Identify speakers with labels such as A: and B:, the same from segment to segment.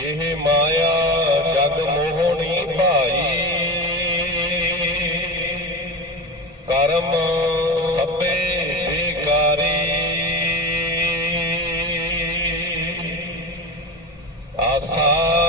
A: ਇਹ ਮਾਇਆ ਜਗ ਮੋਹਣੀ ਭਾਈ। ਕਰਮ ਸਭੇ ਬੇਕਾਰੀ ਆਸਾ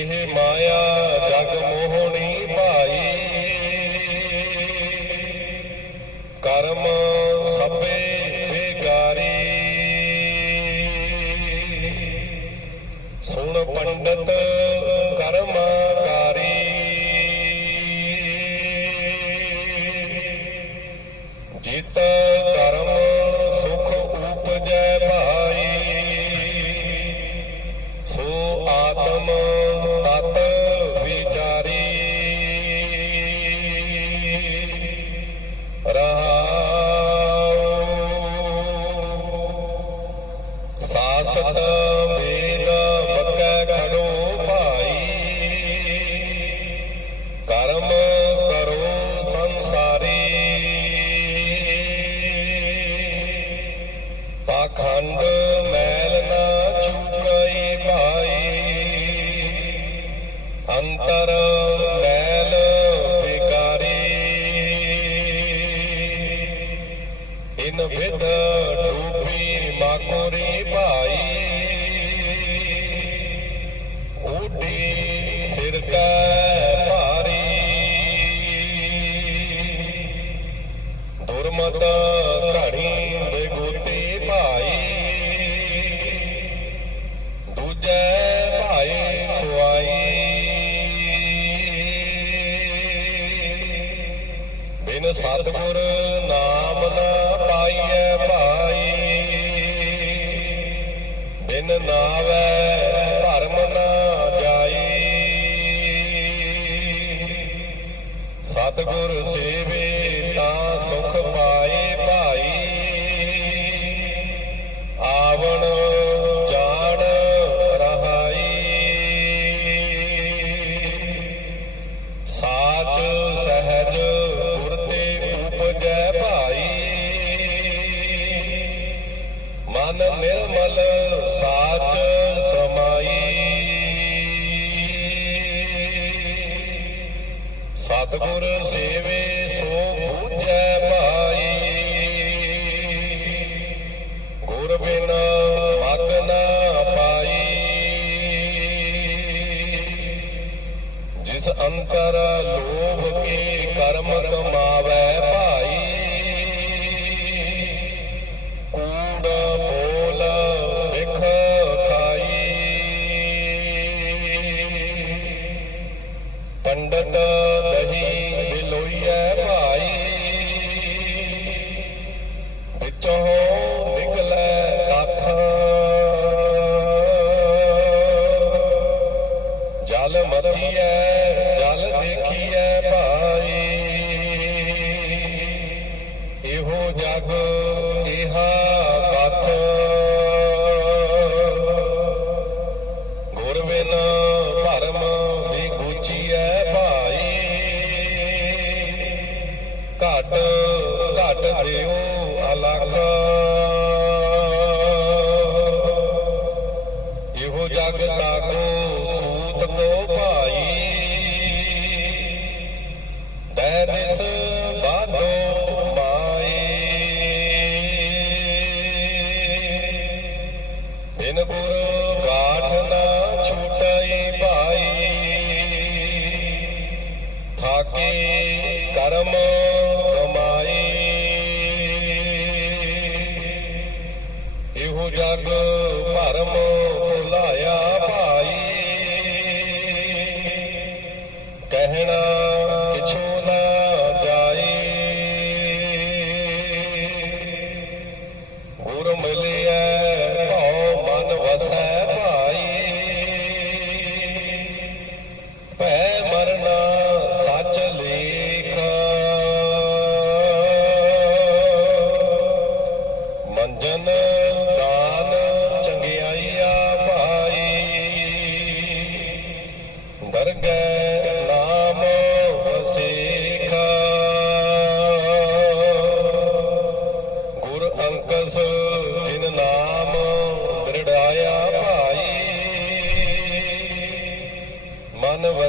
A: ਇਹ ਮਾਇਆ ਜਗ ਮੋਹਣੀ ਭਾਈ। ਕਰਮ ਸਭੇ ਬੇਕਾਰੀ ਸੁਣ ਪੰਡਤ ਕਰਮਾਕਾਰੀ। ਜਿਤ ਕਰਮ ਸੁਖ ਉਪਜੈ ਭਾਈ। ਸੋ ਆਤਮ Father. ਸਤਿਗੁਰ ਨਾਮ ਨਾ ਪਾਈਐ ਭਾਈ। ਬਿਨ ਨਾਵੈ ਭਰਮ ਨਾ ਜਾਈ। ਸਤਿਗੁਰ ਸੇਵੇ ਤਾਂ ਸੁਖ ਪਾਏ ਭਾਈ। ਨਿਰਮਲ ਸਾਚ ਸਮਾਈ। ਸਤਿਗੁਰ ਸੇਵੇ ਸੋ ਬੂਝੈ ਭਾਈ। ਗੁਰ ਬਿਨ ਮਗ ਨਾ ਪਾਈ। ਜਿਸ ਅੰਤਰ ਲੋਭ ਜਲ ਮਚੀਐ, ਜਲ ਦੇਖੀਐ ਭਾਈ। ਇਹੋ ਜਗ ਇਹਾ ਪਥ। ਗੁਰਵਿਨ ਭਰਮ ਵਿਗੂਚੀਐ ਭਾਈ। ਘਟ ਘਟ ਦਿਓ ਅਲਖ। जग परमो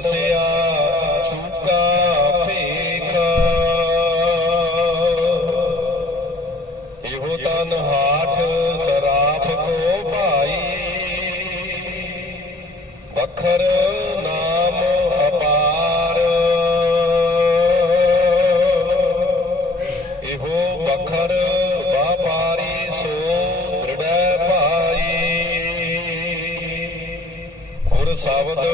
A: ਵਸਿਆ ਇਹੋ ਹਾਠ ਸਰਾਫ ਕੋ ਭਾਈ। ਬਖਰ ਨਾਮ ਅਪਾਰ। ਇਹੋ ਬਖਰ ਵਪਾਰੀ ਸੋ ਦ੍ਰਿੜੈ ਭਾਈ। ਗੁਰ ਸ਼ਬਦ